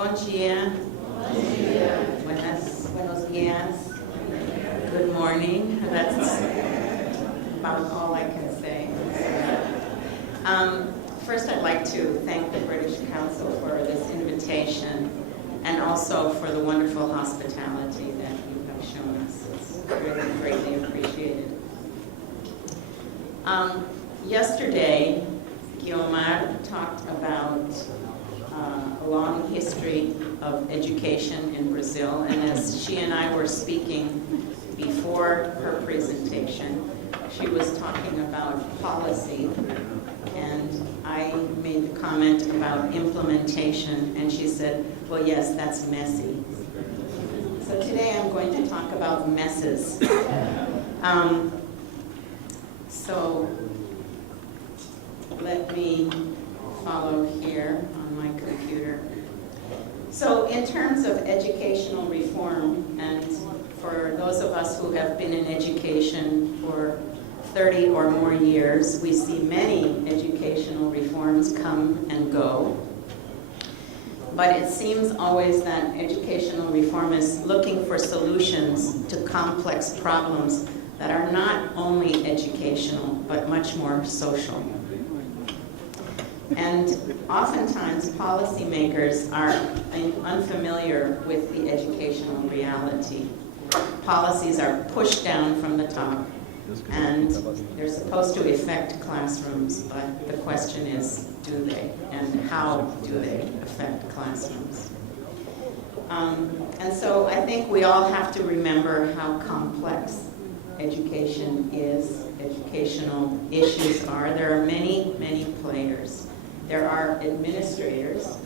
Bom dia. Buenos dias. Good morning. That's about all I can say. First, I'd like to thank the British Council for this invitation and also for the wonderful hospitality that you have shown us. It's really greatly appreciated. Yesterday, Guiomar talked about a long history of education in Brazil, and as she and I were speaking before her presentation, she was talking about policy, and I made the comment about implementation, and she said, well, yes, that's messy. So today I'm going to talk about messes. So let me follow here on my computer. So in terms of educational reform, and for those of us who have been in education for 30 or more years, we see many educational reforms come and go. But it seems always that educational reform is looking for solutions to complex problems that are not only educational, but much more social. And oftentimes, policymakers are unfamiliar with the educational reality. Policies are pushed down from the top, and they're supposed to affect classrooms, but the question is, do they? And how do they affect classrooms? And so I think we all have to remember how complex education is, educational issues are. There are many, many players. There are administrators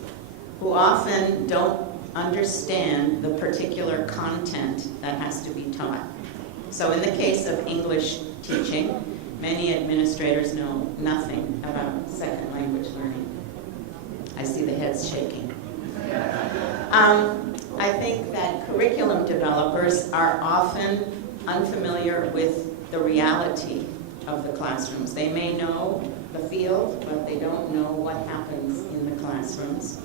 who often don't understand the particular content that has to be taught. So in the case of English teaching, many administrators know nothing about second language learning. I see the heads shaking. I think that curriculum developers are often unfamiliar with the reality of the classrooms. They may know the field, but they don't know what happens in the classrooms.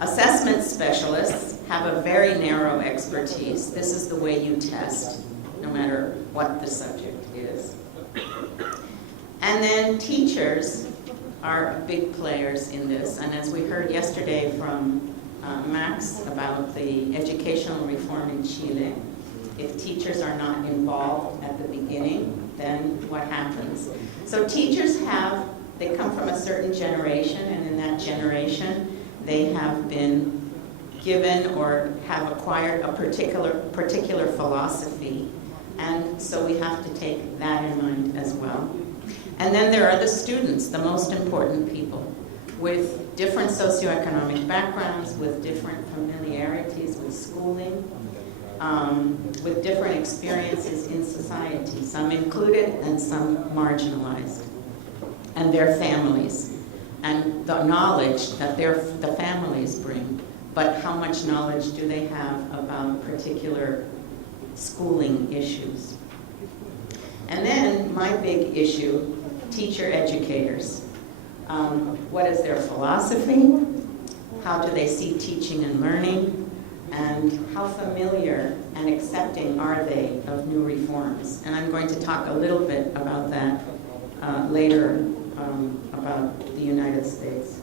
Assessment specialists have a very narrow expertise. This is the way you test, no matter what the subject is. And then teachers are big players in this. And as we heard yesterday from Max about the educational reform in Chile, if teachers are not involved at the beginning, then what happens? So teachers they come from a certain generation, and in that generation, they have been given or have acquired a particular philosophy. And so we have to take that in mind as well. And then there are the students, the most important people, with different socioeconomic backgrounds, with different familiarities with schooling, with different experiences in society, some included and some marginalized, and their families, and the knowledge that the families bring, but how much knowledge do they have about particular schooling issues. And then my big issue, teacher educators. What is their philosophy? How do they see teaching and learning? And how familiar and accepting are they of new reforms? And I'm going to talk a little bit about that later, about the United States.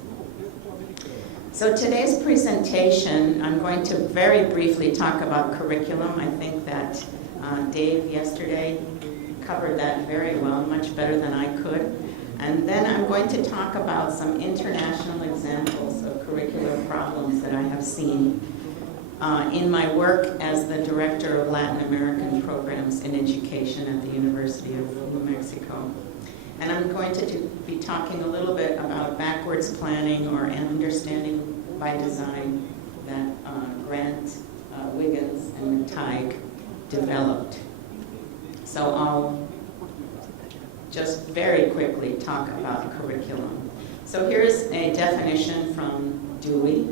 So today's presentation, I'm going to very briefly talk about curriculum. I think that Dave yesterday covered that very well, much better than I could. And then I'm going to talk about some international examples of curricular problems that I have seen in my work as the director of Latin American programs in education at the University of New Mexico. And I'm going to be talking a little bit about backwards planning or understanding by design that Wiggins and McTighe developed. So I'll just very quickly talk about curriculum. So here's a definition from Dewey.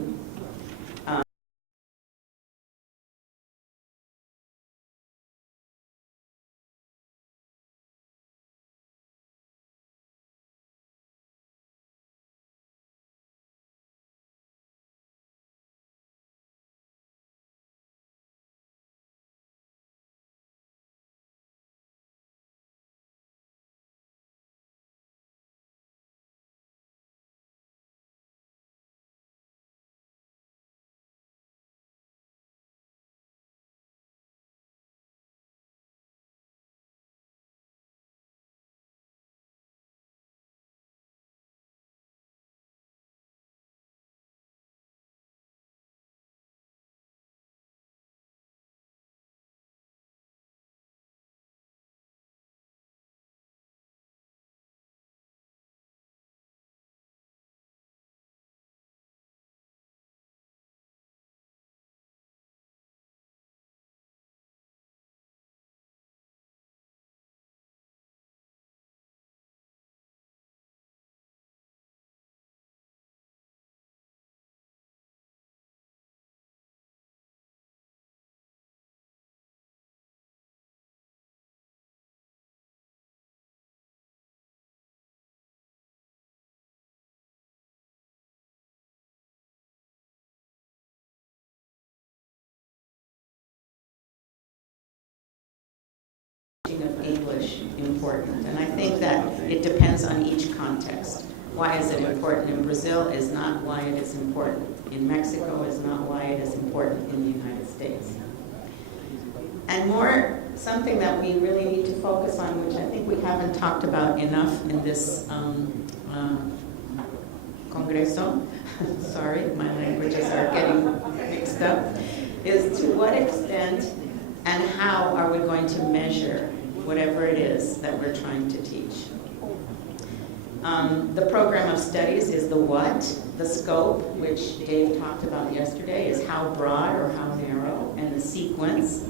important? And I think that it depends on each context. Why is it important in Brazil is not why it is important in Mexico, is not why it is important in the United States. And more, something that we really need to focus on, which I think we haven't talked about enough in this Congreso, sorry, my languages are getting mixed up, is to what extent and how are we going to measure whatever it is that we're trying to teach. The program of studies is the what, the scope, which Dave talked about yesterday, is how broad or how narrow, and the sequence,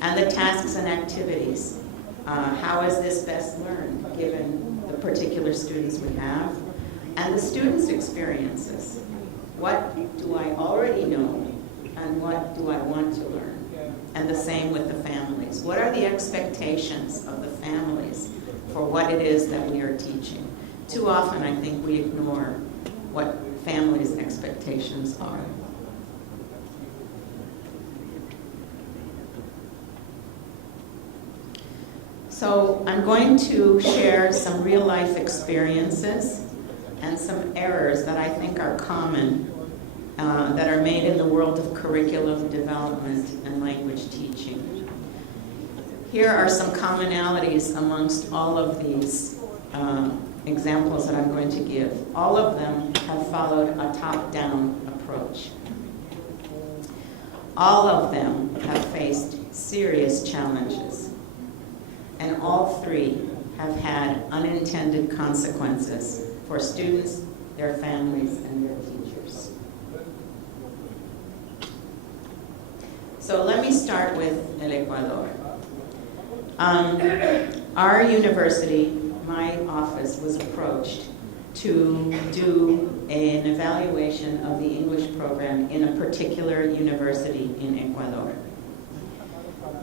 and the tasks and activities. How is this best learned, given the particular students we have, and the students' experiences. What do I already know, and what do I want to learn? And the same with the families. What are the expectations of the families for what it is that we are teaching? Too often, I think we ignore what families' expectations are. So I'm going to share some real-life experiences and some errors that I think are common that are made in the world of curriculum development and language teaching. Here are some commonalities amongst all of these examples that I'm going to give. All of them have followed a top-down approach. All of them have faced serious challenges. And all three have had unintended consequences for students, their families, and their teachers. So let me start with El Ecuador. Our university, my office, was approached to do an evaluation of the English program in a particular university in Ecuador.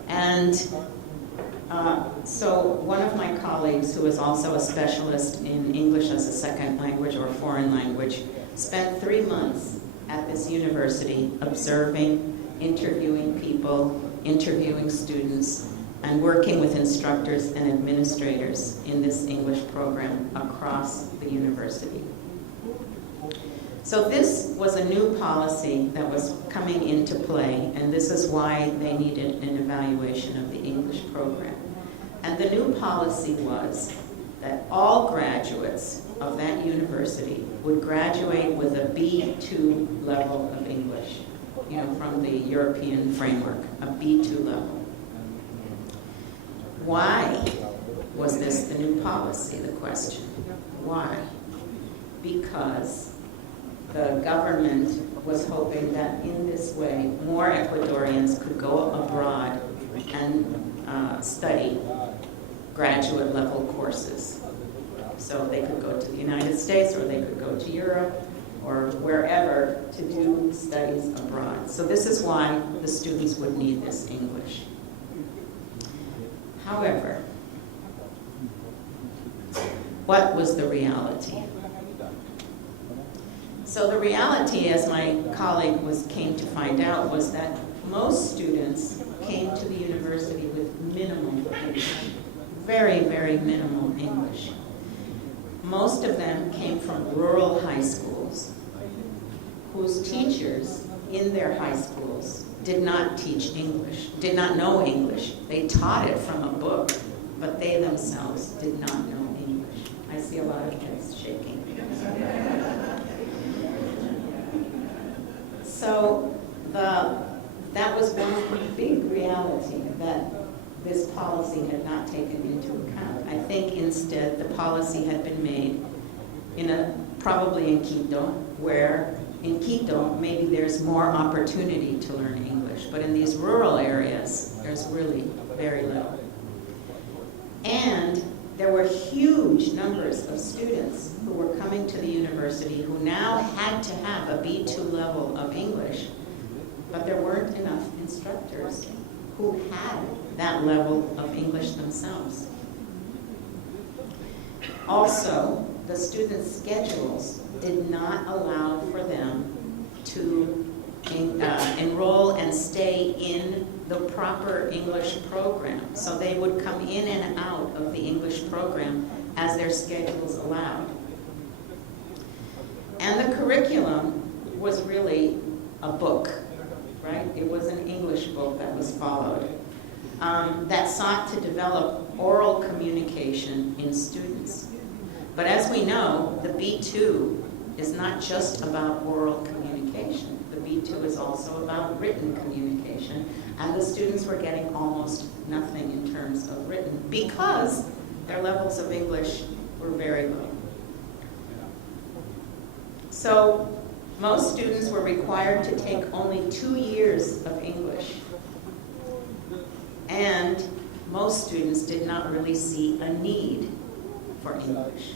And so one of my colleagues, who is also a specialist in English as a second language or foreign language, spent 3 months at this university observing, interviewing people, interviewing students, and working with instructors and administrators in this English program across the university. So this was a new policy that was coming into play, and this is why they needed an evaluation of the English program. And the new policy was that all graduates of that university would graduate with a B2 level of English, from the European framework, a B2 level. Why was this the new policy, the question? Why? Because the government was hoping that in this way, more Ecuadorians could go abroad and study graduate level courses. So they could go to the United States, or they could go to Europe, or wherever to do studies abroad. So this is why the students would need this English. However, what was the reality? So the reality, as my colleague came to find out, was that most students came to the university with minimal English, very, very minimal English. Most of them came from rural high schools, whose teachers in their high schools did not teach English, did not know English. They taught it from a book, but they themselves did not know English. I see a lot of heads shaking. So that was one big reality that this policy had not taken into account. I think instead the policy had been made probably in Quito, where in Quito maybe there's more opportunity to learn English, but in these rural areas there's really very little. And there were huge numbers of students who were coming to the university who now had to have a B2 level of English, but there weren't enough instructors who had that level of English themselves. Also, the students' schedules did not allow for them to enroll and stay in the proper English program. So they would come in and out of the English program as their schedules allowed. And the curriculum was really a book, right? It was an English book that was followed that sought to develop oral communication in students. But as we know, the B2 is not just about oral communication. The B2 is also about written communication, and the students were getting almost nothing in terms of written because their levels of English were very low. So most students were required to take only 2 years of English, and most students did not really see a need for English.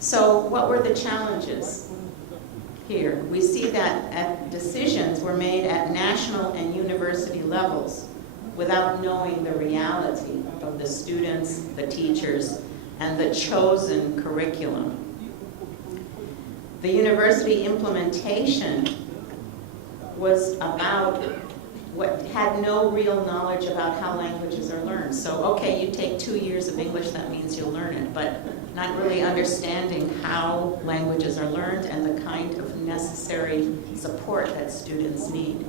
So what were the challenges here? We see that decisions were made at national and university levels without knowing the reality of the students, the teachers, and the chosen curriculum. The university implementation was about what had no real knowledge about how languages are learned. So, okay, you take 2 years of English, that means you'll learn it, but not really understanding how languages are learned and the kind of necessary support that students need.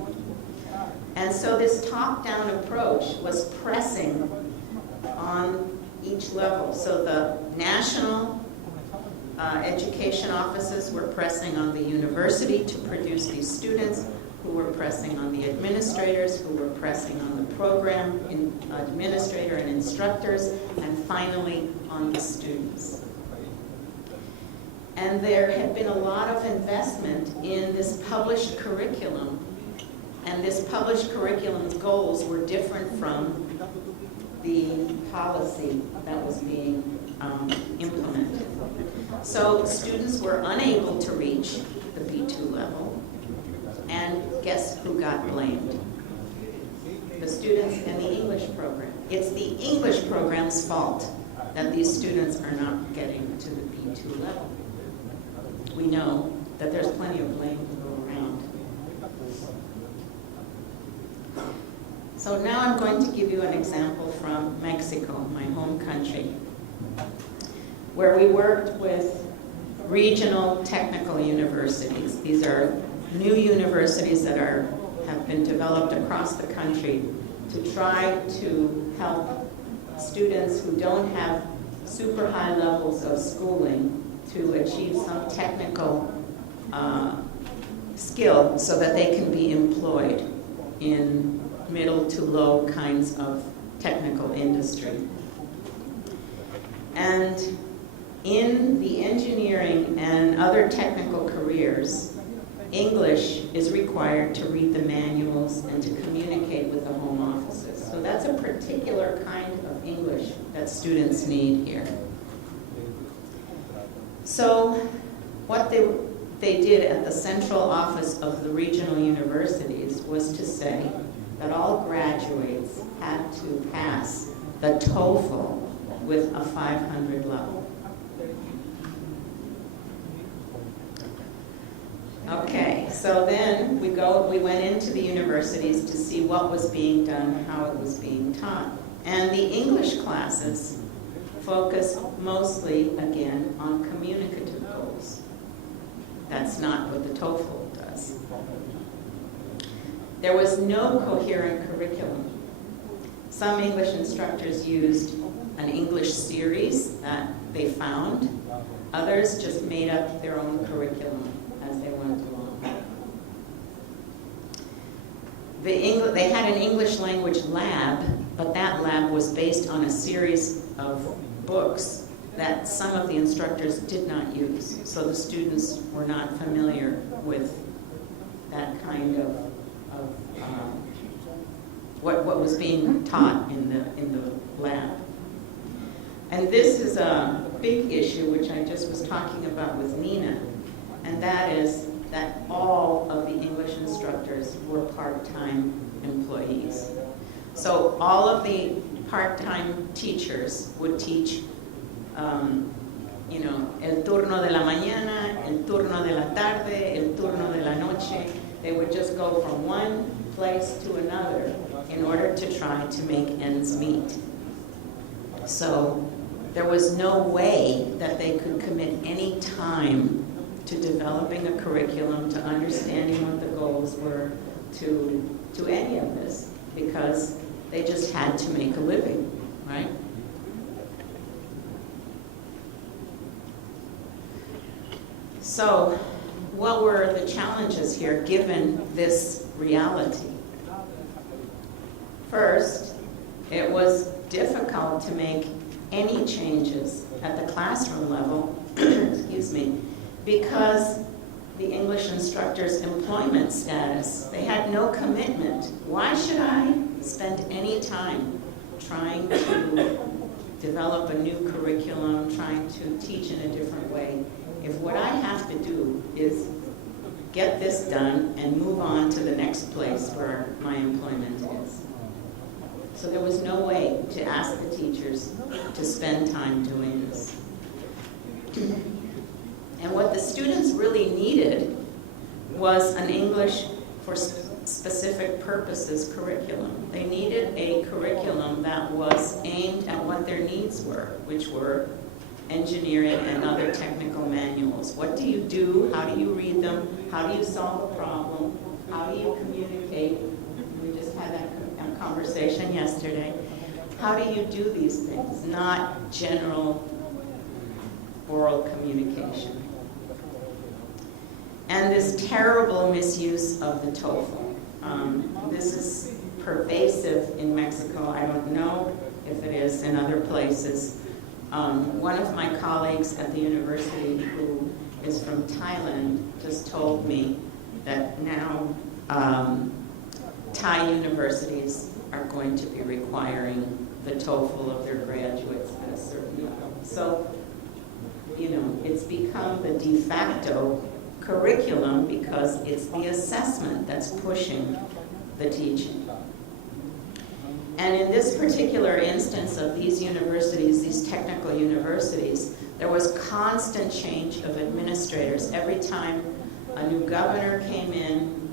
And so this top-down approach was pressing on each level. So the national education offices were pressing on the university to produce these students, who were pressing on the administrators, who were pressing on the program administrator and instructors, and finally on the students. And there had been a lot of investment in this published curriculum, and this published curriculum's goals were different from the policy that was being implemented. So students were unable to reach the B2 level. And guess who got blamed? The students in the English program. It's the English program's fault that these students are not getting to the B2 level. We know that there's plenty of blame to go around. So now I'm going to give you an example from Mexico, my home country, where we worked with regional technical universities. These are new universities that have been developed across the country to try to help students who don't have super high levels of schooling to achieve some technical skill so that they can be employed in middle to low kinds of technical industry. And in the engineering and other technical careers, English is required to read the manuals and to communicate with the home offices. So that's a particular kind of English that students need here. So what they did at the central office of the regional universities was to say that all graduates had to pass the TOEFL with a 500 level. Okay, so then we went into the universities to see what was being done, how it was being taught. And the English classes focused mostly, again, on communicative goals. That's not what the TOEFL does. There was no coherent curriculum. Some English instructors used an English series that they found. Others just made up their own curriculum as they went along. They had an English language lab, but that lab was based on a series of books that some of the instructors did not use. So the students were not familiar with that kind of what was being taught in the lab. And this is a big issue, which I just was talking about with Nina, and that is that all of the English instructors were part-time employees. So all of the part-time teachers would teach, el turno de la mañana, el turno de la tarde, el turno de la noche. They would go from one place to another in order to try to make ends meet. So there was no way that they could commit any time to developing a curriculum, to understanding what the goals were, to any of this, because they just had to make a living, right? So, what were the challenges here given this reality? First, it was difficult to make any changes at the classroom level, excuse me, because the English instructor's employment status, they had no commitment. Why should I spend any time trying to develop a new curriculum, trying to teach in a different way, if what I have to do is get this done and move on to the next place where my employment is? So there was no way to ask the teachers to spend time doing this. And what the students really needed was an English for specific purposes curriculum. They needed a curriculum that was aimed at what their needs were, which were engineering and other technical manuals. What do you do? How do you read them? How do you solve a problem? How do you communicate? We just had that conversation yesterday. How do you do these things? Not general oral communication. And this terrible misuse of the TOEFL. This is pervasive in Mexico. I don't know if it is in other places. One of my colleagues at the university who is from Thailand just told me that now Thai universities are going to be requiring the TOEFL of their graduates at a certain level. So, it's become the de facto curriculum because it's the assessment that's pushing the teaching. And in this particular instance of these universities, these technical universities, there was constant change of administrators. Every time a new governor came in,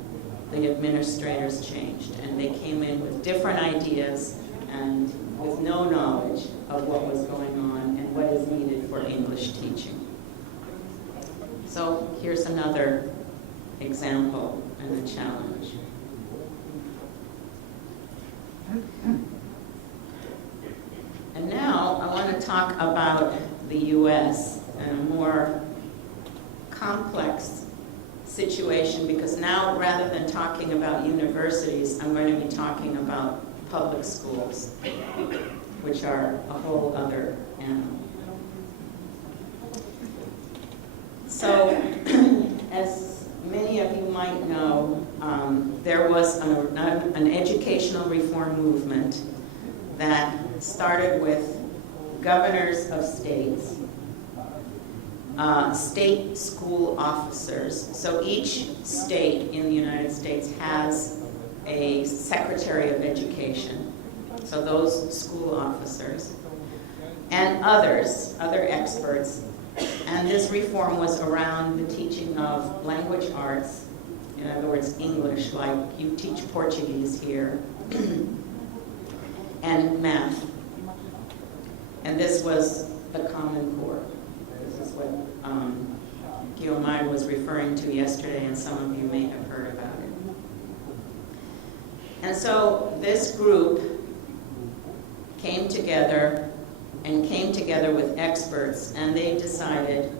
the administrators changed. And they came in with different ideas and with no knowledge of what was going on and what is needed for English teaching. So here's another example and a challenge. And now I want to talk about the U.S. and a more complex situation, because now rather than talking about universities, I'm going to be talking about public schools, which are a whole other animal. So, as many of you might know, there was an educational reform movement that started with governors of states, state school officers. So each state in the United States has a secretary of education. So those school officers and other experts. And this reform was around the teaching of language arts, in other words, English, like you teach Portuguese here, and math. And this was the Common Core. This is what Guillaume was referring to yesterday, and some of you may have heard about it. And so this group came together with experts, and they decided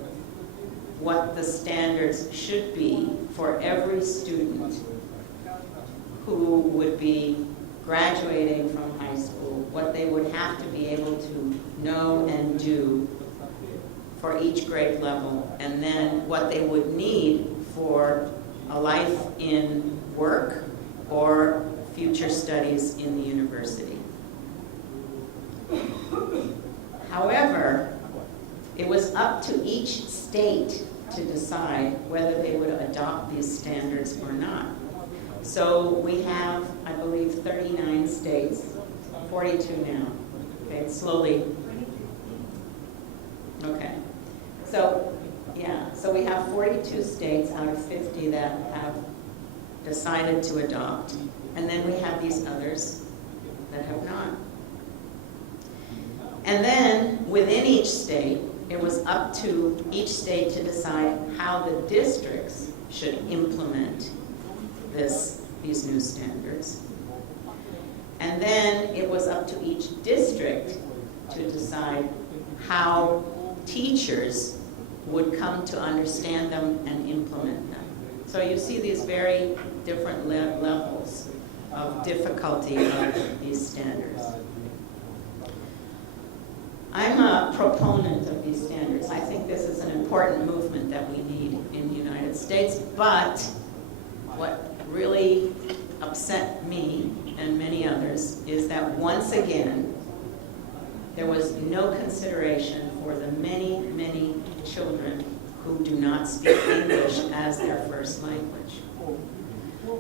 what the standards should be for every student who would be graduating from high school, what they would have to be able to know and do for each grade level, and then what they would need for a life in work or future studies in the university. However, it was up to each state to decide whether they would adopt these standards or not. So we have, I believe, 39 states, 42 now. Okay, slowly. Okay. So, yeah, so we have 42 states out of 50 that have decided to adopt, and then we have these others that have not. And then within each state, it was up to each state to decide how the districts should implement these new standards. And then it was up to each district to decide how teachers would come to understand them and implement them. So you see these very different levels of difficulty of these standards. I'm a proponent of these standards. I think this is an important movement that we need in the United States, but what really upset me and many others is that once again, there was no consideration for the many, many children who do not speak English as their first language.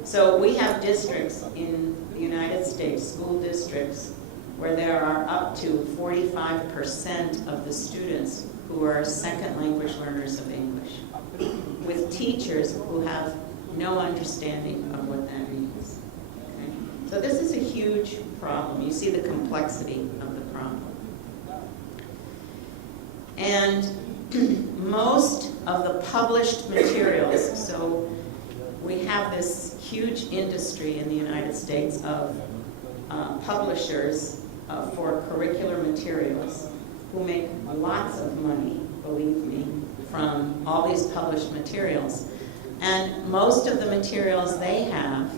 So we have districts in the United States, school districts, where there are up to 45% of the students who are second language learners of English, with teachers who have no understanding of what that means. Okay? So this is a huge problem. You see the complexity of the problem. And most of the published materials, so we have this huge industry in the United States of publishers for curricular materials who make lots of money, believe me, from all these published materials. And most of the materials they have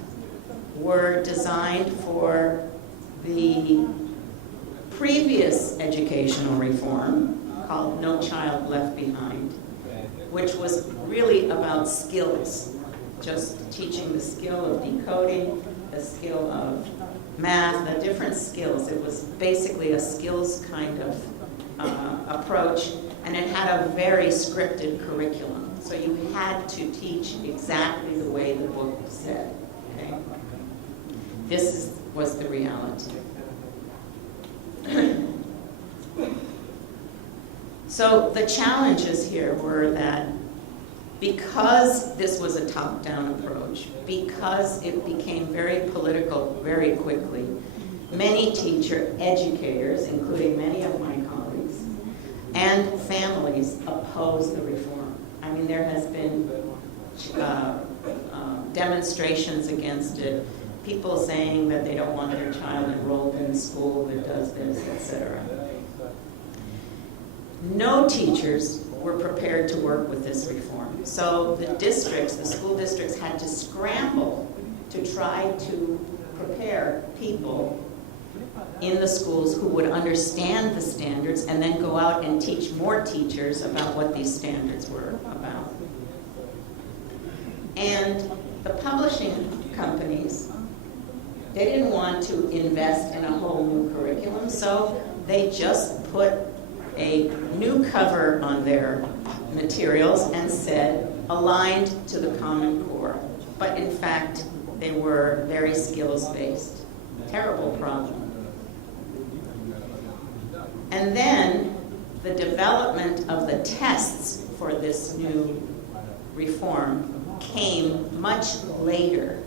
were designed for the previous educational reform called No Child Left Behind, which was really about skills, just teaching the skill of decoding, the skill of math, the different skills. It was basically a skills kind of approach, and it had a very scripted curriculum. So you had to teach exactly the way the book said. Okay? This was the reality. So the challenges here were that because this was a top-down approach, because it became very political very quickly, many educators, including many of my colleagues, and families opposed the reform. I mean, there has been demonstrations against it, people saying that they don't want their child enrolled in a school that does this, etc. No teachers were prepared to work with this reform. So the districts, the school districts, had to scramble to try to prepare people in the schools who would understand the standards and then go out and teach more teachers about what these standards were about. And the publishing companies, they didn't want to invest in a whole new curriculum, so they just put a new cover on their materials and said, aligned to the Common Core. But in fact, they were very skills-based. Terrible problem. And then the development of the tests for this new reform came much later,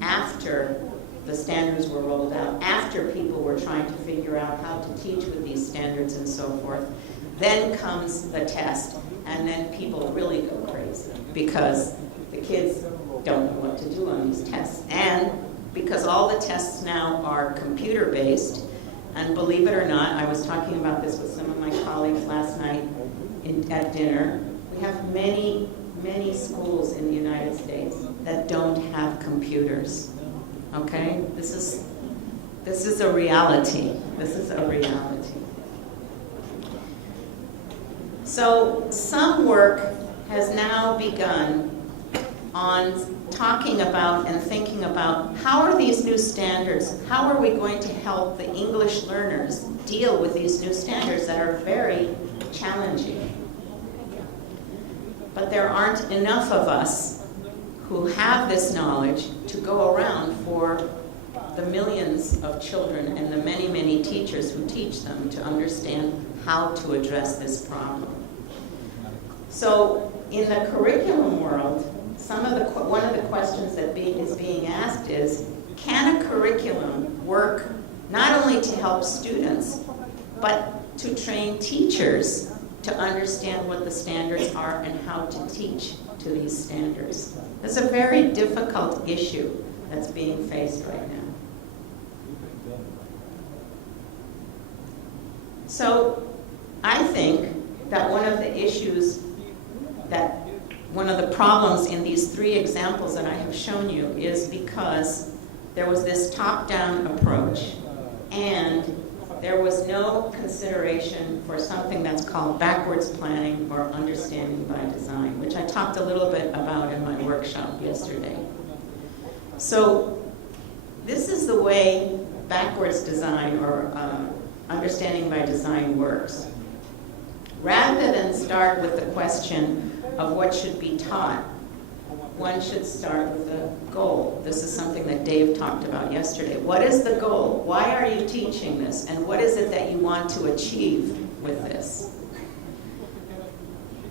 after the standards were rolled out, after people were trying to figure out how to teach with these standards and so forth. Then comes the test, and then people really go crazy because the kids don't know what to do on these tests. And because all the tests now are computer-based, and believe it or not, I was talking about this with some of my colleagues last night at dinner, we have many, many schools in the United States that don't have computers. Okay? This is a reality. This is a reality. So some work has now begun on talking about and thinking about how are these new standards, how are we going to help the English learners deal with these new standards that are very challenging. But there aren't enough of us who have this knowledge to go around for the millions of children and the many, many teachers who teach them to understand how to address this problem. So in the curriculum world, one of the questions that is being asked is, can a curriculum work not only to help students, but to train teachers to understand what the standards are and how to teach to these standards? It's a very difficult issue that's being faced right now. So I think that one of the problems in these three examples that I have shown you is because there was this top-down approach and there was no consideration for something that's called backwards planning or understanding by design, which I talked a little bit about in my workshop yesterday. So this is the way backwards design or understanding by design works. Rather than start with the question of what should be taught, one should start with the goal. This is something that Dave talked about yesterday. What is the goal? Why are you teaching this? And what is it that you want to achieve with this?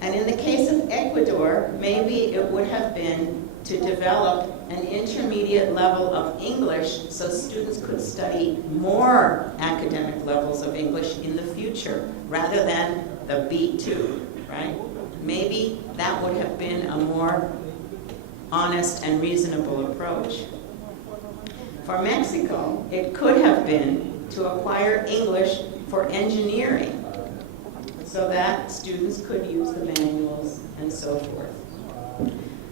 And in the case of Ecuador, maybe it would have been to develop an intermediate level of English so students could study more academic levels of English in the future rather than the B2, right? Maybe that would have been a more honest and reasonable approach. For Mexico, it could have been to acquire English for engineering so that students could use the manuals and so forth.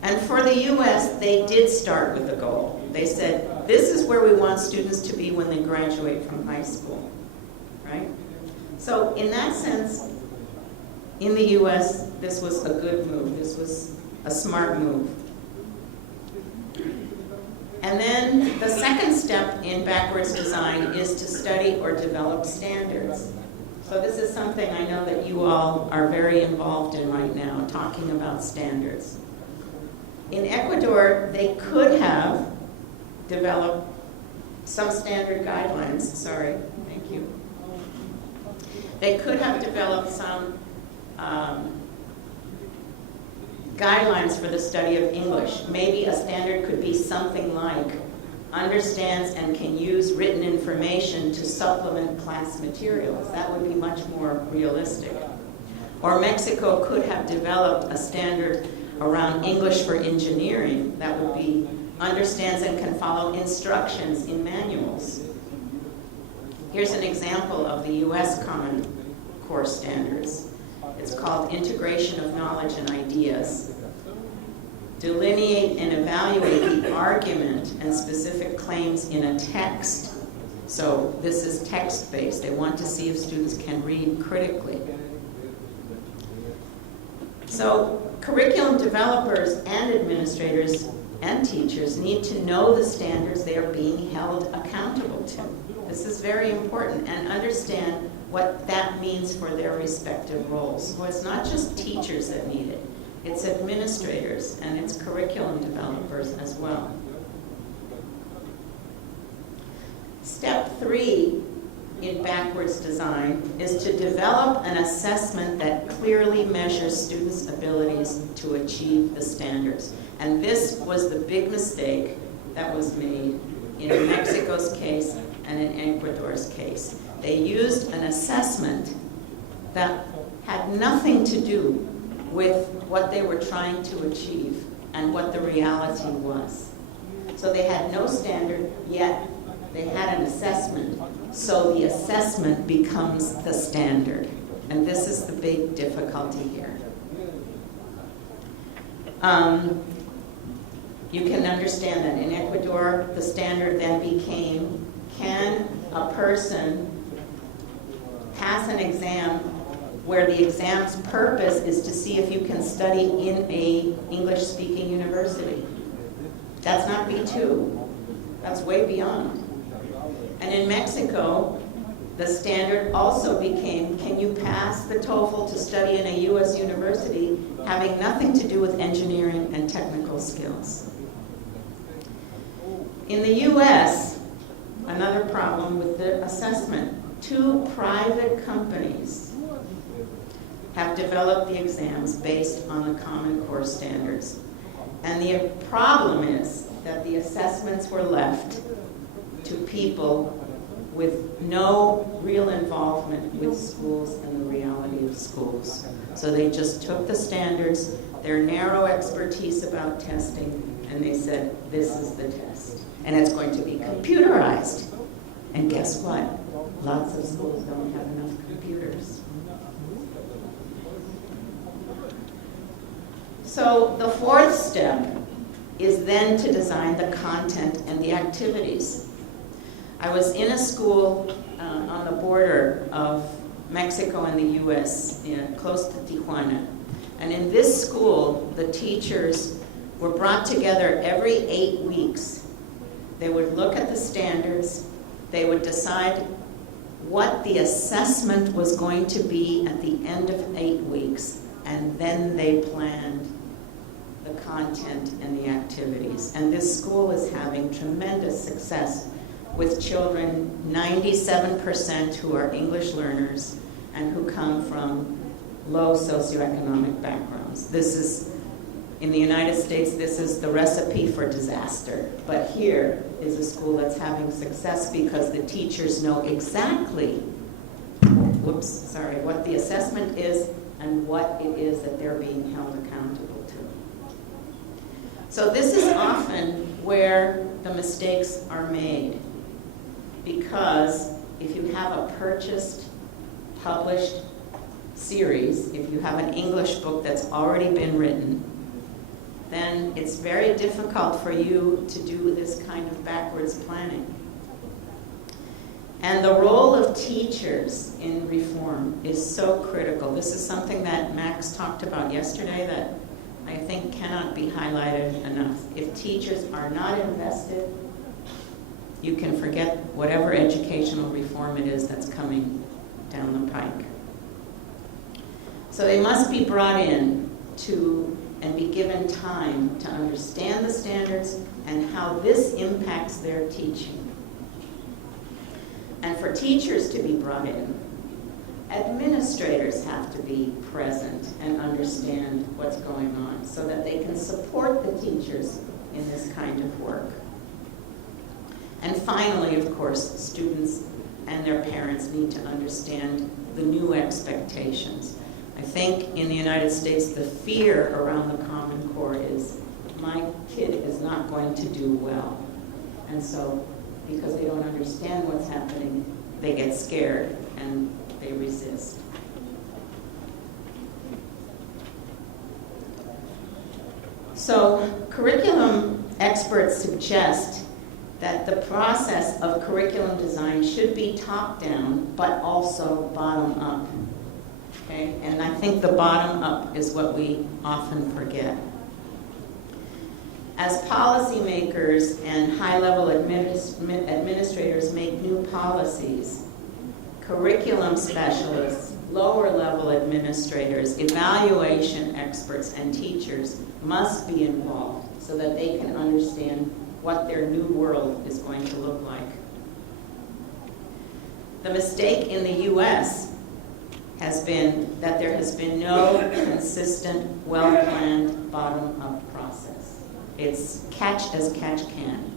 And for the US, they did start with a goal. They said, this is where we want students to be when they graduate from high school, right? So in that sense, in the US, this was a good move. This was a smart move. And then the second step in backwards design is to study or develop standards. So this is something I know that you all are very involved in right now, talking about standards. In Ecuador, they could have developed some standard guidelines. Sorry, thank you. They could have developed some guidelines for the study of English. Maybe a standard could be something like understands and can use written information to supplement class materials. That would be much more realistic. Or Mexico could have developed a standard around English for engineering that would be understands and can follow instructions in manuals. Here's an example of the US Common Core Standards. It's called Integration of Knowledge and Ideas. Delineate and evaluate the argument and specific claims in a text. So this is text-based. They want to see if students can read critically. So curriculum developers and administrators and teachers need to know the standards they are being held accountable to. This is very important, and understand what that means for their respective roles. So it's not just teachers that need it. It's administrators and it's curriculum developers as well. Step 3 in backwards design is to develop an assessment that clearly measures students' abilities to achieve the standards. And this was the big mistake that was made in Mexico's case and in Ecuador's case. They used an assessment that had nothing to do with what they were trying to achieve and what the reality was. So they had no standard, yet they had an assessment. So the assessment becomes the standard. And this is the big difficulty here. You can understand that in Ecuador, the standard then became, can a person pass an exam where the exam's purpose is to see if you can study in a English-speaking university? That's not B2. That's way beyond. And in Mexico, the standard also became, can you pass the TOEFL to study in a U.S. university having nothing to do with engineering and technical skills? In the U.S., another problem with the assessment, 2 private companies have developed the exams based on the Common Core standards. And the problem is that the assessments were left to people with no real involvement with schools and the reality of schools. So they just took the standards, their narrow expertise about testing, and they said, this is the test. And it's going to be computerized. And guess what? Lots of schools don't have enough computers. So the fourth step is then to design the content and the activities. I was in a school on the border of Mexico and the US, close to Tijuana. And in this school, the teachers were brought together every 8 weeks. They would look at the standards, they would decide what the assessment was going to be at the end of 8 weeks, and then they planned the content and the activities. And this school is having tremendous success with children, 97% who are English learners and who come from low socioeconomic backgrounds. This is, in the United States, this is the recipe for disaster. But here is a school that's having success because the teachers know exactly, what the assessment is and what it is that they're being held accountable to. So this is often where the mistakes are made, because if you have a purchased, published series, if you have an English book that's already been written, then it's very difficult for you to do this kind of backwards planning. And the role of teachers in reform is so critical. This is something that Max talked about yesterday that I think cannot be highlighted enough. If teachers are not invested, you can forget whatever educational reform it is that's coming down the pike. So they must be brought in to and be given time to understand the standards and how this impacts their teaching. And for teachers to be brought in, administrators have to be present and understand what's going on so that they can support the teachers in this kind of work. And finally, of course, students and their parents need to understand the new expectations. I think in the United States, the fear around the Common Core is, my kid is not going to do well. And so, because they don't understand what's happening, they get scared and they resist. So, curriculum experts suggest that the process of curriculum design should be top-down, but also bottom-up. Okay? And I think the bottom-up is what we often forget. As policymakers and high-level administrators make new policies, curriculum specialists, lower-level administrators, evaluation experts, and teachers must be involved so that they can understand what their new world is going to look like. The mistake in the U.S. has been that there has been no consistent, well-planned, bottom-up process. It's catch as catch can.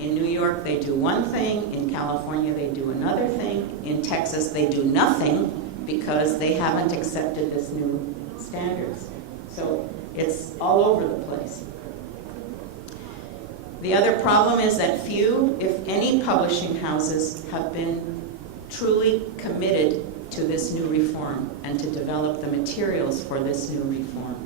In New York, they do one thing. In California, they do another thing. In Texas, they do nothing because they haven't accepted this new standards. So it's all over the place. The other problem is that few, if any, publishing houses have been truly committed to this new reform and to develop the materials for this new reform.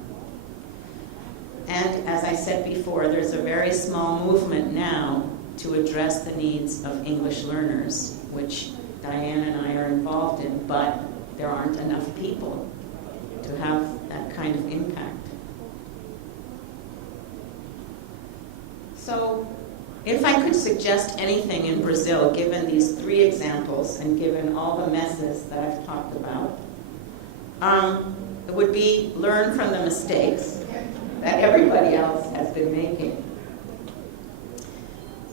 And as I said before, there's a very small movement now to address the needs of English learners, which Diane and I are involved in, but there aren't enough people to have that kind of impact. So, if I could suggest anything in Brazil, given these 3 examples and given all the messes that I've talked about, it would be learn from the mistakes that everybody else has been making.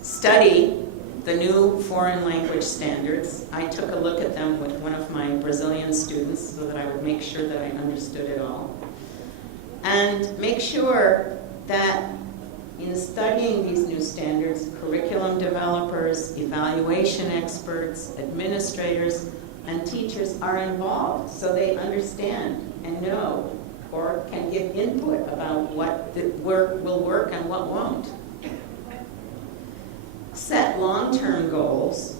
Study the new foreign language standards. I took a look at them with one of my Brazilian students so that I would make sure that I understood it all. And make sure that in studying these new standards, curriculum developers, evaluation experts, administrators, and teachers are involved so they understand and know or can give input about what will work and what won't. Set long-term goals,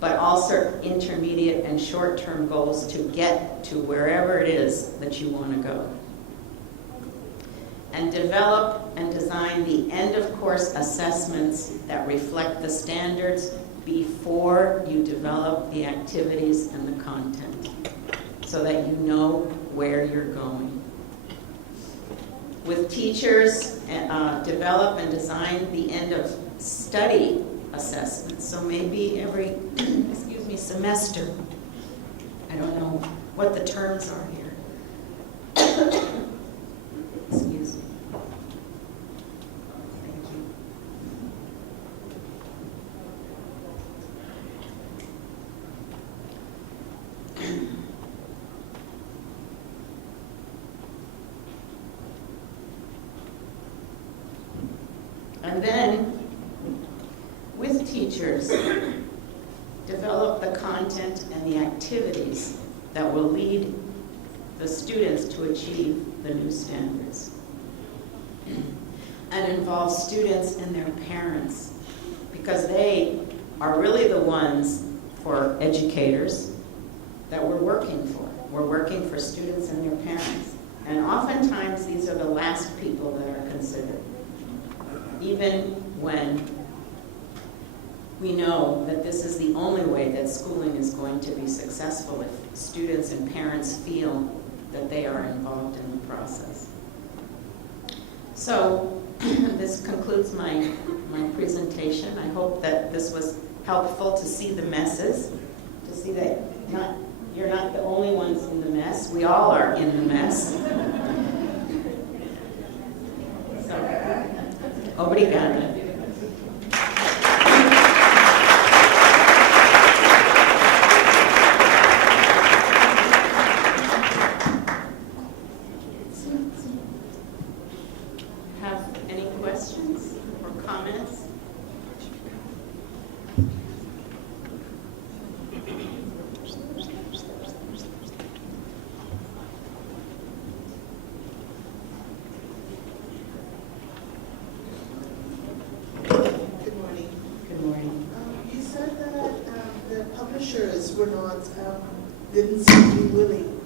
but also intermediate and short-term goals to get to wherever it is that you want to go. And develop and design the end-of-course assessments that reflect the standards before you develop the activities and the content, so that you know where you're going. With teachers, develop and design the end-of-study assessments. So maybe every, semester. I don't know what the terms are here. Excuse me. Thank you. And then, with teachers, develop the content and the activities that will lead the students to achieve the new standards. And involve students and their parents, because they are really the ones, for educators, that we're working for. We're working for students and their parents. And oftentimes these are the last people that are considered, even when we know that this is the only way that schooling is going to be successful, if students and parents feel that they are involved in the process. So this concludes my presentation. I hope that this was helpful to see the messes, to see that you're not the only ones in the mess. We all are in the mess. So, obrigada. Didn't seem to be willing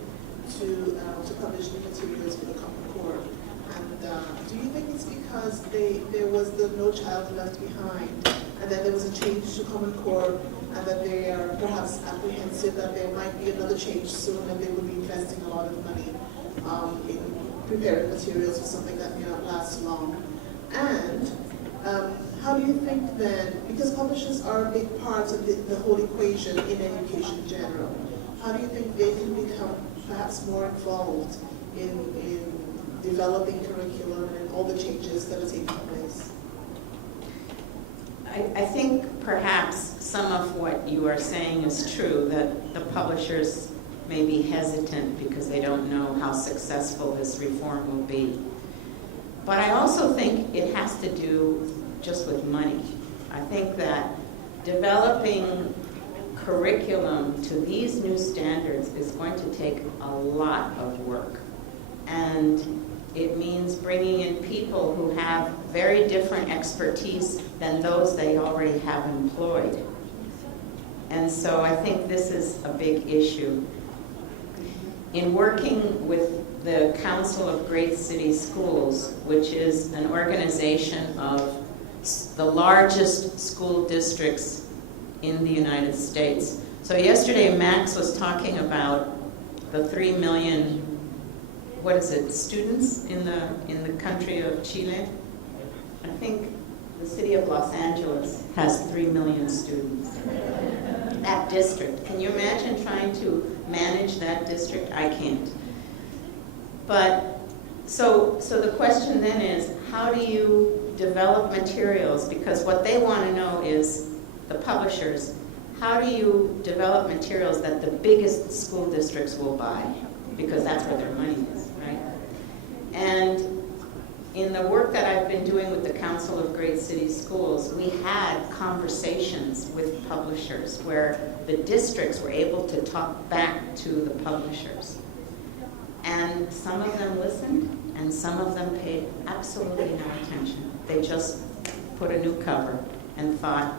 to publish the materials for the Common Core. And do you think it's because there was the No Child Left Behind, and then there was a change to Common Core, and that they are perhaps apprehensive that there might be another change soon, and they will be investing a lot of money in preparing materials for something that may not last long? And how do you think then, because publishers are a big part of the whole equation in education in general, how do you think they can become perhaps more involved in developing curriculum and all the changes that are taking place? I think perhaps some of what you are saying is true, that the publishers may be hesitant because they don't know how successful this reform will be. But I also think it has to do just with money. I think that developing curriculum to these new standards is going to take a lot of work. And it means bringing in people who have very different expertise than those they already have employed. And so I think this is a big issue. In working with the Council of Great City Schools, which is an organization of the largest school districts in the United States. So yesterday Max was talking about the 3 million, students in the country of Chile. I think the city of Los Angeles has 3 million students. That district. Can you imagine trying to manage that district? I can't. But so the question then is, how do you develop materials? Because what they want to know is, the publishers, how do you develop materials that the biggest school districts will buy? Because that's where their money is, right? And in the work that I've been doing with the Council of Great City Schools, we had conversations with publishers where the districts were able to talk back to the publishers. And some of them listened, and some of them paid absolutely no attention. They just put a new cover and thought,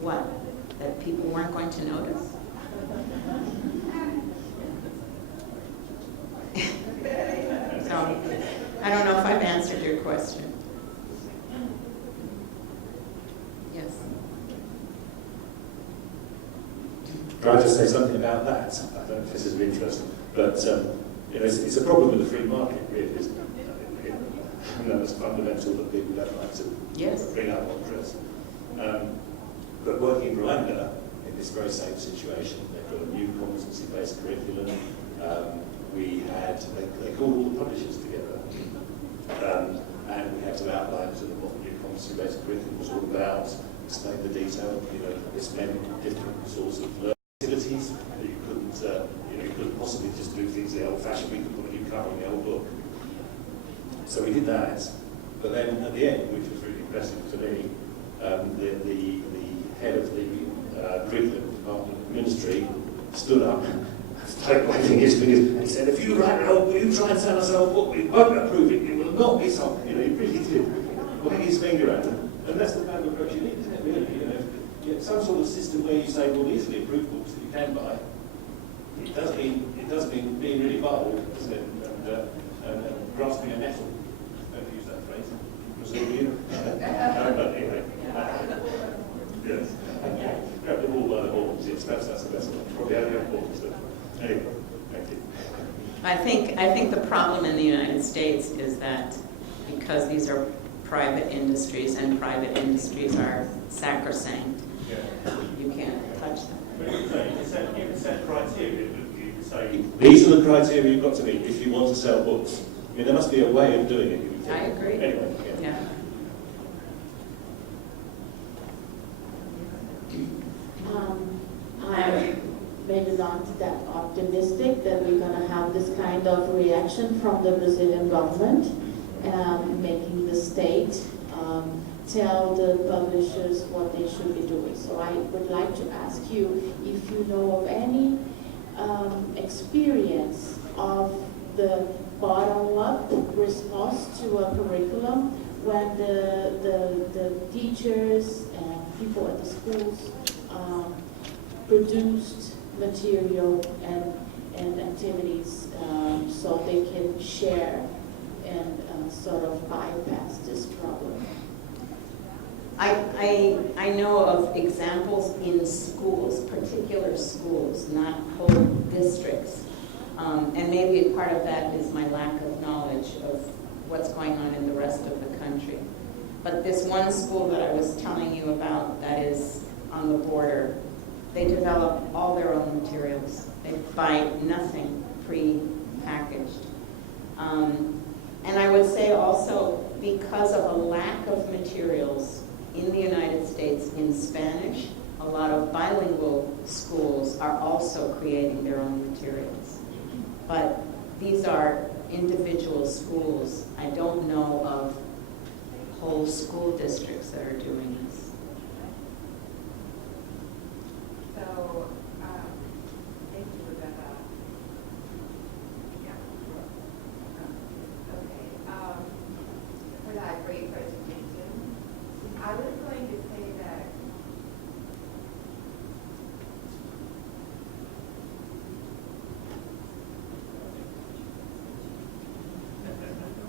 what, that people weren't going to notice? So, I don't know if I've answered your question. Yes. Can I just say something about that? I don't know if this is of interest, but you know, it's a problem with the free market, really, isn't it? You know, it's fundamental that people don't like to bring up on dress. But working in Rwanda, in this very same situation, they've got a new competency-based curriculum. They called all the publishers together, and we had to outline sort of what the new competency-based curriculum was all about, explain the detail. You know, this meant different sorts of learning activities that you couldn't possibly just do things the old-fashioned way. You could put a new cover on the old book. So we did that, but then at the end, which was really impressive to me, the head of the curriculum department ministry stood up, started waving his fingers, and he said, "If you write an old book, you try and sell us an old book, we won't approve it, it will not be sold." You know, he really did wag his finger at them. And that's the kind of approach you need, isn't it, really? You know, you have some sort of system where you say, well, these are the approved books that you can buy. It does mean being really bold, doesn't it? And grasping a nettle. Don't use that phrase. Brazilian. But anyway. Yes. Grab the ball by the horns. Yes, perhaps that's the best one. Probably only important stuff. Anyway, thank you. I think the problem in the United States is that because these are private industries and private industries are sacrosanct, you can't touch them. But you can set criteria. You can say, these are the criteria you've got to meet if you want to sell books. I mean, there must be a way of doing it. I agree. Anyway, yeah. I'm maybe not that optimistic that we're going to have this kind of reaction from the Brazilian government, making the state tell the publishers what they should be doing. So I would like to ask you if you know of any experience of the bottom-up response to a curriculum when the teachers and people at the schools produced material and activities so they can share and sort of bypass this problem. I know of examples in schools, particular schools, not whole districts. And maybe part of that is my lack of knowledge of what's going on in the rest of the country. But this one school that I was telling you about that is on the border, they develop all their own materials. They buy nothing pre-packaged. And I would say also because of a lack of materials in the United States in Spanish, a lot of bilingual schools are also creating their own materials. But these are individual schools. I don't know of whole school districts that are doing this. So, thank you, Rebecca. Yeah. Okay. For that great presentation, I was going to say that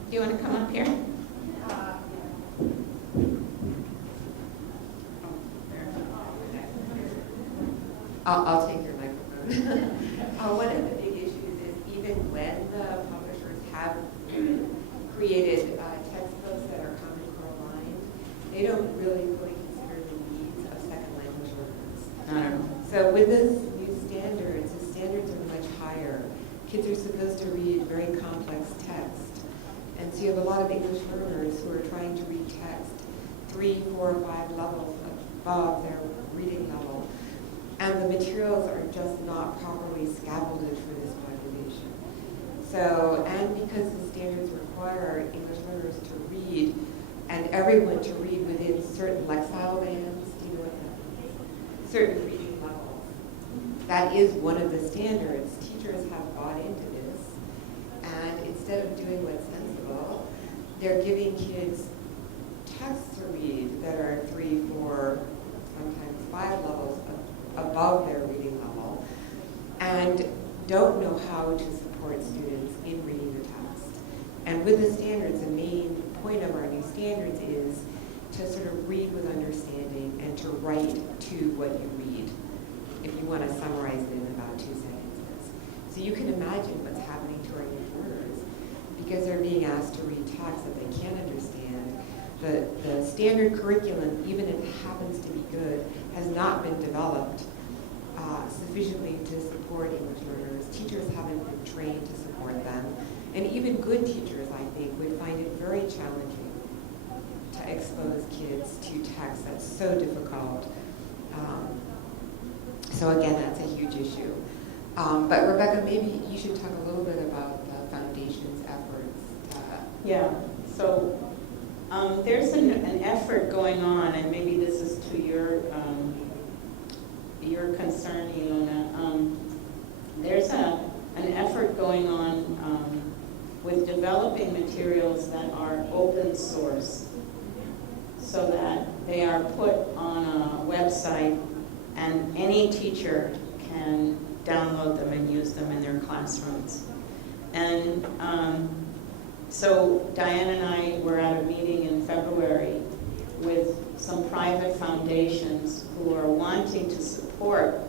Do you want to come up here? I'll take your microphone. One of the big issues is even when the publishers have created textbooks that are common core lines, they don't really fully consider the needs of second language learners. So with this new standards, the standards are much higher. Kids are supposed to read very complex text. And so you have a lot of English learners who are trying to read text 3, 4, 5 levels above their reading level. And the materials are just not properly scaffolded for this population. So, and because the standards require English learners to read, and everyone to read within certain lexile bands, do you know what that means? Certain reading levels. That is one of the standards. Teachers have bought into this, and instead of doing what's sensible, they're giving kids texts to read that are 3, 4, sometimes 5 levels above their reading level, and don't know how to support students in reading the text. And with the standards, the main point of our new standards is to sort of read with understanding and to write to what you read, if you want to summarize it in about 2 sentences. So you can imagine what's happening to our new learners, because they're being asked to read texts that they can't understand. The standard curriculum, even if it happens to be good, has not been developed sufficiently to support English learners. Teachers haven't been trained to support them. And even good teachers, I think, would find it very challenging to expose kids to text that's so difficult. So again, that's a huge issue. But Rebecca, maybe you should talk a little bit about the Foundation's efforts. Yeah, so there's an effort going on, and maybe this is to your concern, Ilona. There's an effort going on with developing materials that are open source, so that they are put on a website and any teacher can download them and use them in their classrooms. And so Diane and I were at a meeting in February with some private foundations who are wanting to support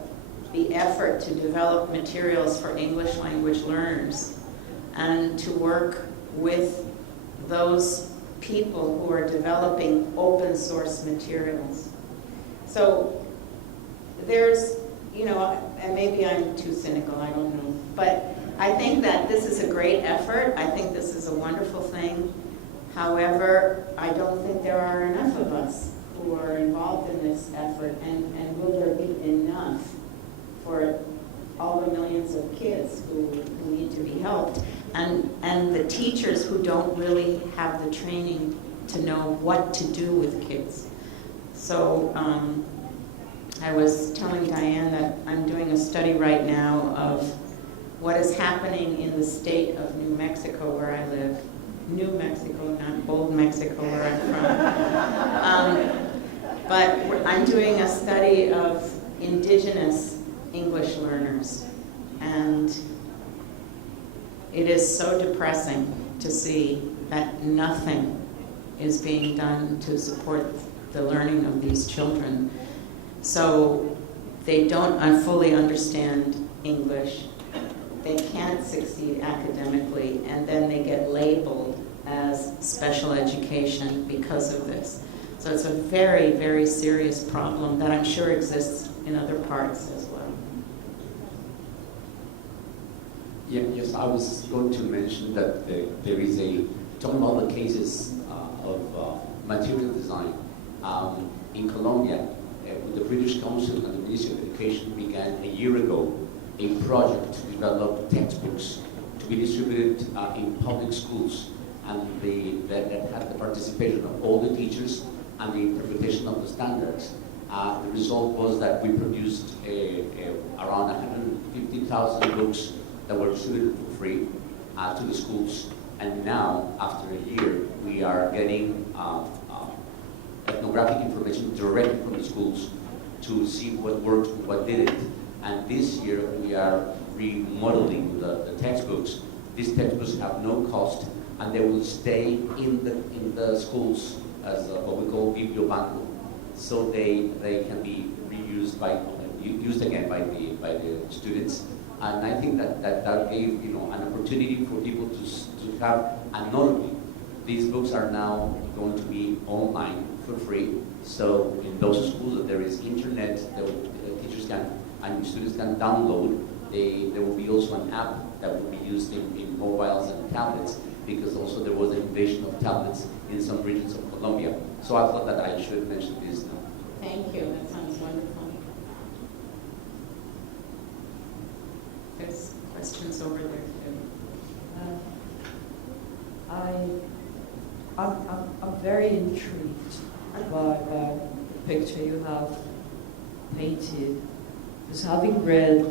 the effort to develop materials for English language learners and to work with those people who are developing open source materials. So there's, and maybe I'm too cynical, I don't know, but I think that this is a great effort. I think this is a wonderful thing. However, I don't think there are enough of us who are involved in this effort, and will there be enough for all the millions of kids who need to be helped, and the teachers who don't really have the training to know what to do with kids. So I was telling Diane that I'm doing a study right now of what is happening in the state of New Mexico, where I live. New Mexico, not Old Mexico, where I'm from. But I'm doing a study of indigenous English learners. And it is so depressing to see that nothing is being done to support the learning of these children. So they don't fully understand English. They can't succeed academically, and then they get labeled as special education because of this. So it's a very, very serious problem that I'm sure exists in other parts as well. Yeah, yes, I was going to mention that there is talking about the cases of material design. In Colombia, with the British Council and the Ministry of Education began a year ago a project to develop textbooks to be distributed in public schools, and that had the participation of all the teachers and the interpretation of the standards. The result was that we produced around 150,000 books that were distributed for free to the schools, and now, after a year, we are getting ethnographic information directly from the schools to see what worked and what didn't. And this year we are remodeling the textbooks. These textbooks have no cost, and they will stay in the schools as what we call bibliobanco, so they can be reused used again by the students. And I think that gave an opportunity for people to have anonymity. These books are now going to be online for free. So in those schools that there is internet, that teachers and students can download. There will be also an app that will be used in mobiles and tablets, because also there was an invasion of tablets in some regions of Colombia. So I thought that I should mention this now. Thank you. That sounds wonderful. There's questions over there too. I'm very intrigued by the picture you have painted, because having read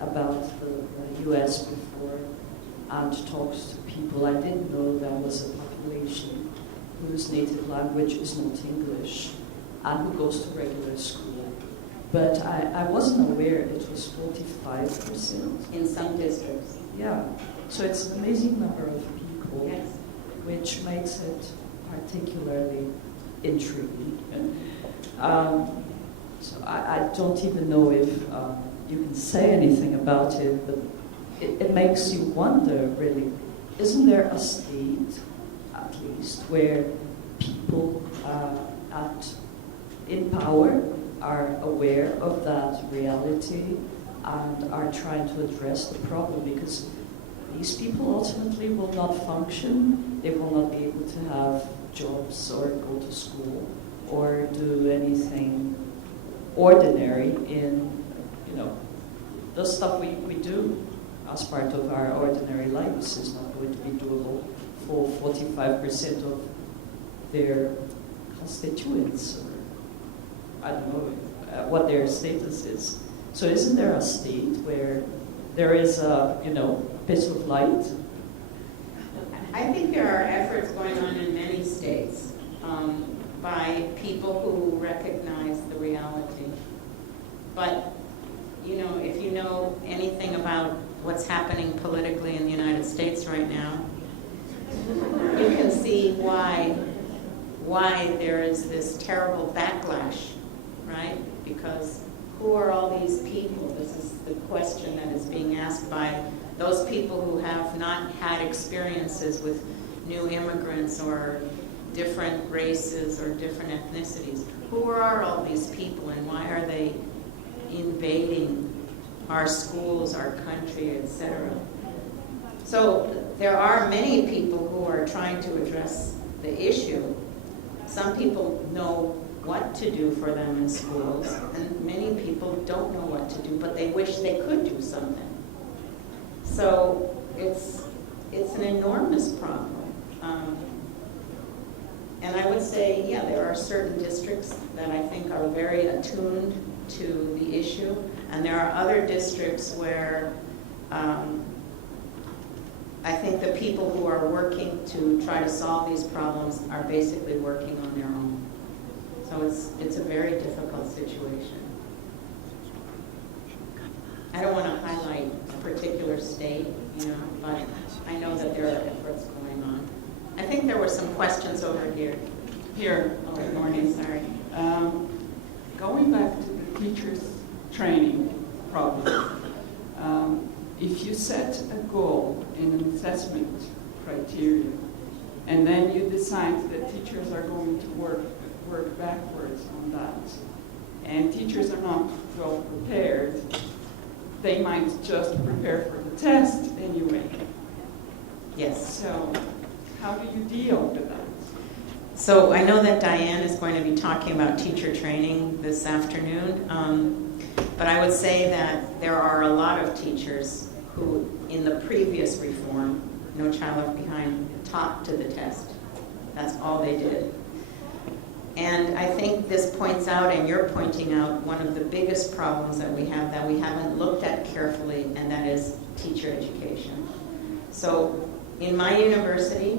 about the US before and talks to people, I didn't know there was a population whose native language is not English and who goes to regular school. But I wasn't aware it was 45%. In some districts. Yeah, so it's an amazing number of people, Yes. which makes it particularly intriguing. So I don't even know if you can say anything about it, but it makes you wonder, really, isn't there a state, at least, where people in power are aware of that reality and are trying to address the problem? Because these people ultimately will not function, they will not be able to have jobs or go to school or do anything ordinary in, the stuff we do as part of our ordinary lives is not going to be doable for 45% of their constituents, or I don't know what their status is. So isn't there a state where there is a, bit of light? I think there are efforts going on in many states by people who recognize the reality. But, if you know anything about what's happening politically in the United States right now, you can see why there is this terrible backlash, right? Because who are all these people? This is the question that is being asked by those people who have not had experiences with new immigrants or different races or different ethnicities. Who are all these people, and why are they invading our schools, our country, etc.? So there are many people who are trying to address the issue. Some people know what to do for them in schools, and many people don't know what to do, but they wish they could do something. So it's an enormous problem. And I would say, yeah, there are certain districts that I think are very attuned to the issue, and there are other districts where I think the people who are working to try to solve these problems are basically working on their own. So it's a very difficult situation. I don't want to highlight a particular state, but I know that there are efforts going on. I think there were some questions over here. Here. Oh, good morning, sorry. Going back to the teacher's training problem, if you set a goal in an assessment criteria, and then you decide that teachers are going to work backwards on that, and teachers are not well prepared, they might just prepare for the test anyway. Yes. So how do you deal with that? So I know that Diane is going to be talking about teacher training this afternoon, but I would say that there are a lot of teachers who, in the previous reform, No Child Left Behind, taught to the test. That's all they did. And I think this points out, and you're pointing out, one of the biggest problems that we haven't looked at carefully, and that is teacher education. So in my university,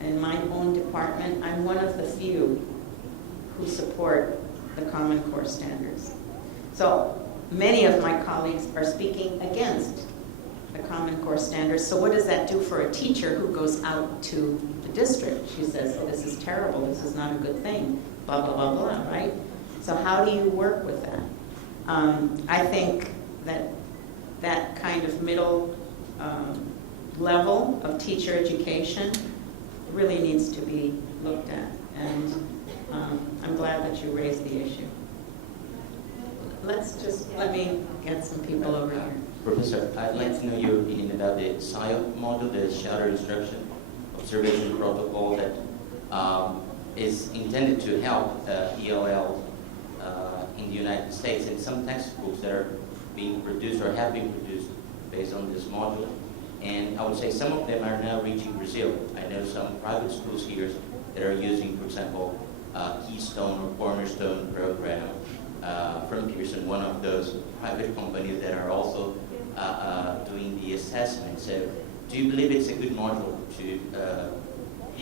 in my own department, I'm one of the few who support the Common Core standards. So many of my colleagues are speaking against the Common Core standards. So what does that do for a teacher who goes out to the district? She says, oh, this is terrible, this is not a good thing, blah, blah, blah, blah, right? So how do you work with that? I think that kind of middle level of teacher education really needs to be looked at, and I'm glad that you raised the issue. Let me get some people over here. Professor, I'd like to know your opinion about the SIOP model, the Shadow Instruction Observation Protocol, that is intended to help ELL in the United States, and some textbooks that are being produced or have been produced based on this module And I would say some of them are now reaching Brazil. I know some private schools here that are using, for example, Keystone or Cornerstone program from Pearson, one of those private companies that are also doing the assessment. So do you believe it's a good module to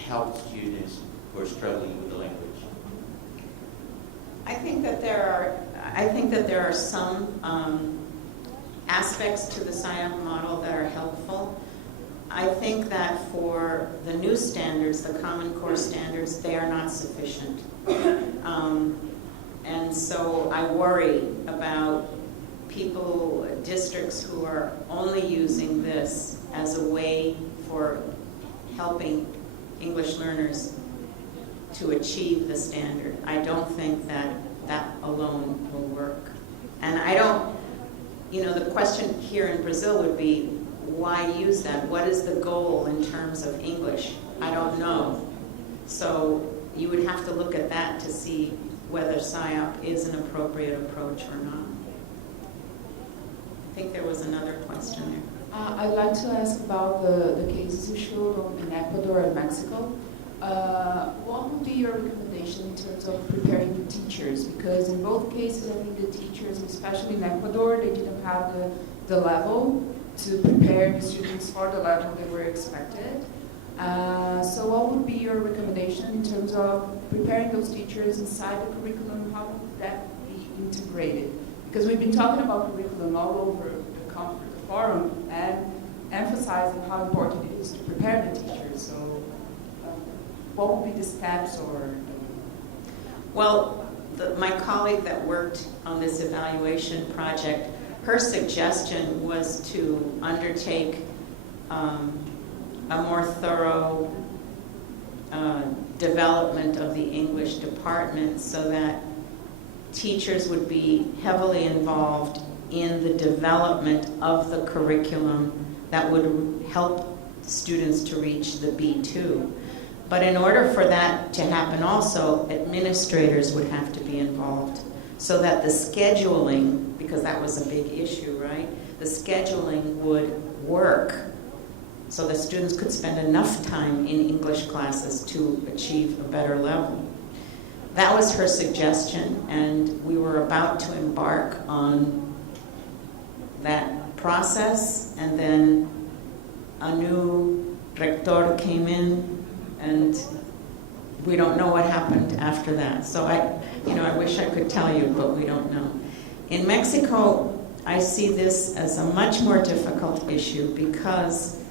help students who are struggling with the language? I think that there are some aspects to the SIOP model that are helpful. I think that for the new standards, the Common Core standards, they are not sufficient. And so I worry about people, districts who are only using this as a way for helping English learners to achieve the standard. I don't think that that alone will work. And I don't, the question here in Brazil would be, why use that? What is the goal in terms of English? I don't know. So you would have to look at that to see whether SIOP is an appropriate approach or not. I think there was another question there. I'd like to ask about the cases you showed in Ecuador and Mexico. What would be your recommendation in terms of preparing the teachers? Because in both cases, I think the teachers, especially in Ecuador, they didn't have the level to prepare the students for the level they were expected. So what would be your recommendation in terms of preparing those teachers inside the curriculum? How would that be integrated? Because we've been talking about curriculum all over the conference, the forum, and emphasizing how important it is to prepare the teachers. So what would be the steps or? Well, my colleague that worked on this evaluation project, her suggestion was to undertake a more thorough development of the English department so that teachers would be heavily involved in the development of the curriculum that would help students to reach the B2. But in order for that to happen also, administrators would have to be involved so that the scheduling, because that was a big issue, right? The scheduling would work so that students could spend enough time in English classes to achieve a better level. That was her suggestion, and we were about to embark on that process, and then a new rector came in, and we don't know what happened after that. So I wish I could tell you, but we don't know. In Mexico, I see this as a much more difficult issue because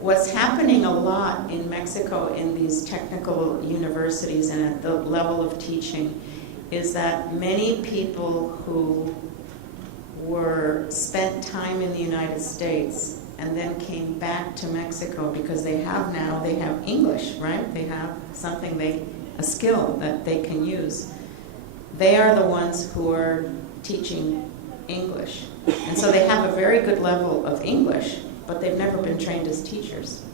what's happening a lot in Mexico in these technical universities and at the level of teaching is that many people who spent time in the United States and then came back to Mexico because they have English, right? They have a skill that they can use. They are the ones who are teaching English. And so they have a very good level of English, but they've never been trained as teachers.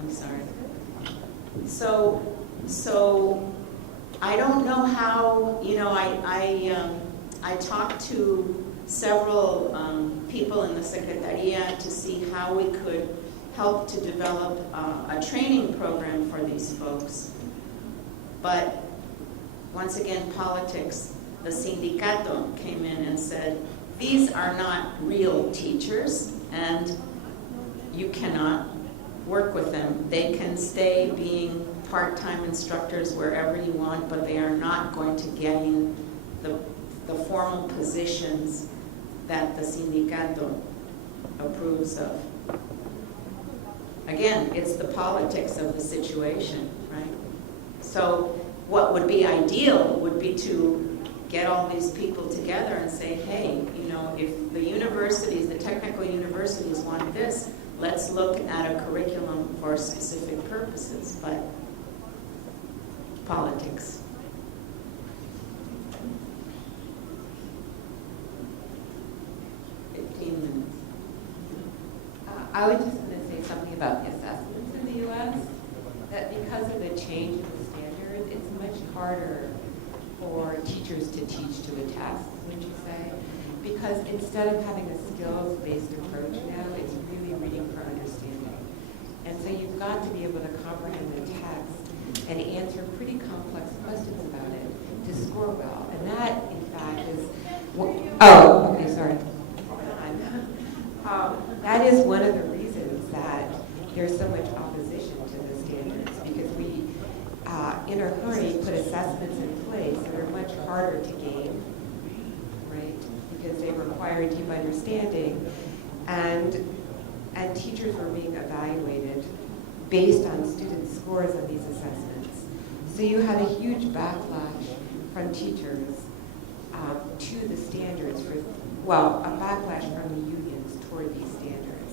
I'm sorry. So I don't know how, I talked to several people in the Secretaría to see how we could help to develop a training program for these folks. But once again, politics, the sindicato came in and said, these are not real teachers and you cannot work with them. They can stay being part-time instructors wherever you want, but they are not going to gain the formal positions that the sindicato approves of. Again, it's the politics of the situation, right? So what would be ideal would be to get all these people together and say, hey, if the universities, the technical universities want this, let's look at a curriculum for specific purposes, but politics. I was just going to say something about the assessments in the U.S., that because of the change in the standards, it's much harder for teachers to teach to a test, would you say? Because instead of having a skills-based approach now, it's really reading for understanding. And so you've got to be able to comprehend the text and answer pretty complex questions about it to score well. And that, in fact, is that is one of the reasons that there's so much opposition to the standards, because we, in a hurry, put assessments in place that are much harder to gain, right? Because they require deep understanding, and teachers were being evaluated based on student scores on these assessments. So you had a huge backlash from teachers to the standards a backlash from the unions toward these standards,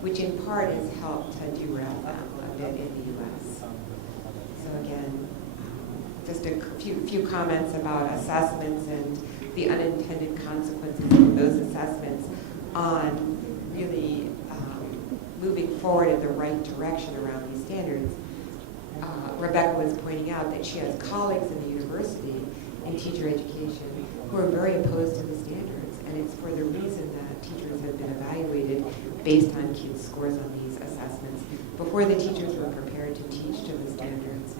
which in part has helped to derail them a bit in the U.S. So again, just a few comments about assessments and the unintended consequences of those assessments on really moving forward in the right direction around these standards. Rebecca was pointing out that she has colleagues in the university in teacher education who are very opposed to the standards, and it's for the reason that teachers have been evaluated based on kids' scores on these assessments before the teachers were prepared to teach to the standards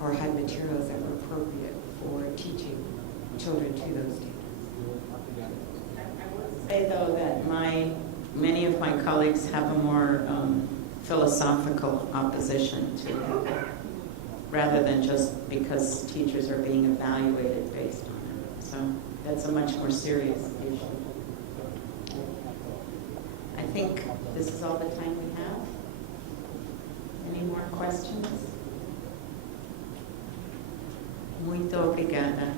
or had materials that were appropriate for teaching children to those standards. I would say, though, that many of my colleagues have a more philosophical opposition to it, rather than just because teachers are being evaluated based on it. So that's a much more serious issue. I think this is all the time we have. Any more questions? Muito obrigada.